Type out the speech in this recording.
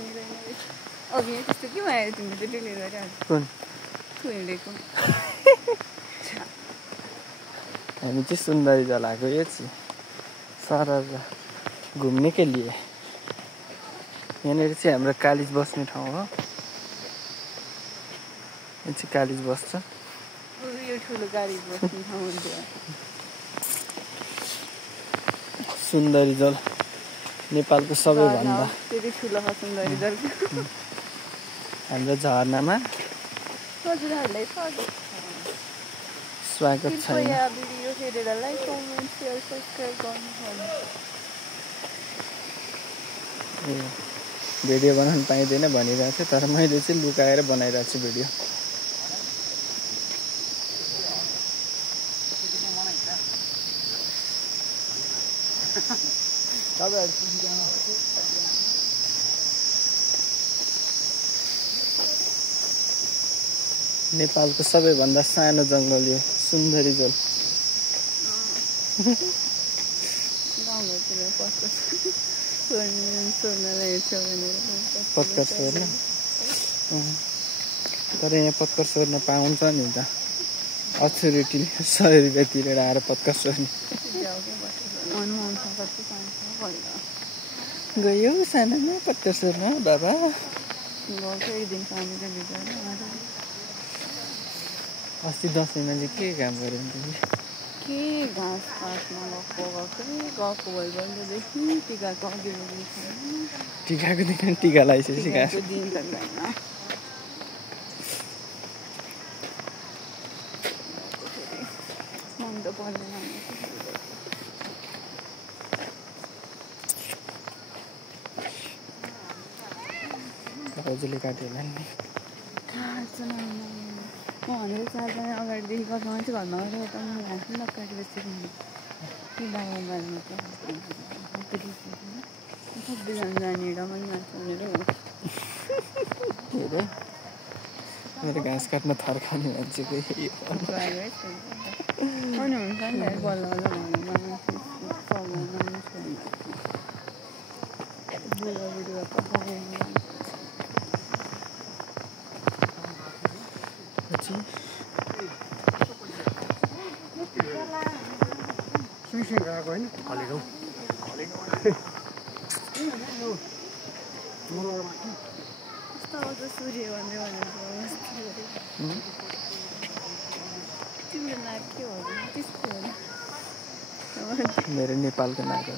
अघि त्यस्तो के भयो तिमीले त डिलिट गरिहाल्छ कुन हिँडेको हामी चाहिँ सुन्दरी जलाएको यो चाहिँ सरर घुम्ने के लिए यहाँनिर चाहिँ हाम्रो कालिज बस्ने ठाउँ हो यहाँ चाहिँ कालिज बस्छ यो ठुलो गाडी बस्ने ठाउँ हुन्छ सुन्दरी जल नेपालको सबैभन्दा त्यति ठुलो छ सुन्दरी जल हाम्रो झरनामा हजुरहरूलाई स्वागत छैन भिडियो हेरेर लाइक कमेन्ट सेयर सब्सक्राइब गर्नु भिडियो बनाउनु पाइँदैन भनिरहेको थियो तर मैले चाहिँ लुकाएर बनाइरहेको छु भिडियो नेपालको सबैभन्दा सानो जङ्गल यो सुन्दरी जल पत्कर सोर्न तर यहाँ पत्कर सोर्न पाउँछ नि त अथोरिटीले 100 रुपियाँ तिरेर आएर पत्कर सोर्ने गयो सानोमा पत्कर सोर्न बाबा अस्ति दसैँमा चाहिँ के काम गर्यो तिमीले के घाँस काट्न गएको भइबदेखि टिकाको अघि टिकाको दिन टिका लगाइसकेपछि घाँस दिन त मन त पर्दैन हजुरले काट्यो होला नि भनेर 4 जना अगाडिदेखि गर्छ मान्छे घरमा गएर यता मलाई घाँस पनि नकाटेपछि सबैजना जाने रमाइलो मान्छे भनेर मेरो घाँस काट्न थर्काउने मान्छे कोही अनि हुन्छ नि बल्ल सूर्य मेरो नेपालको नाग हो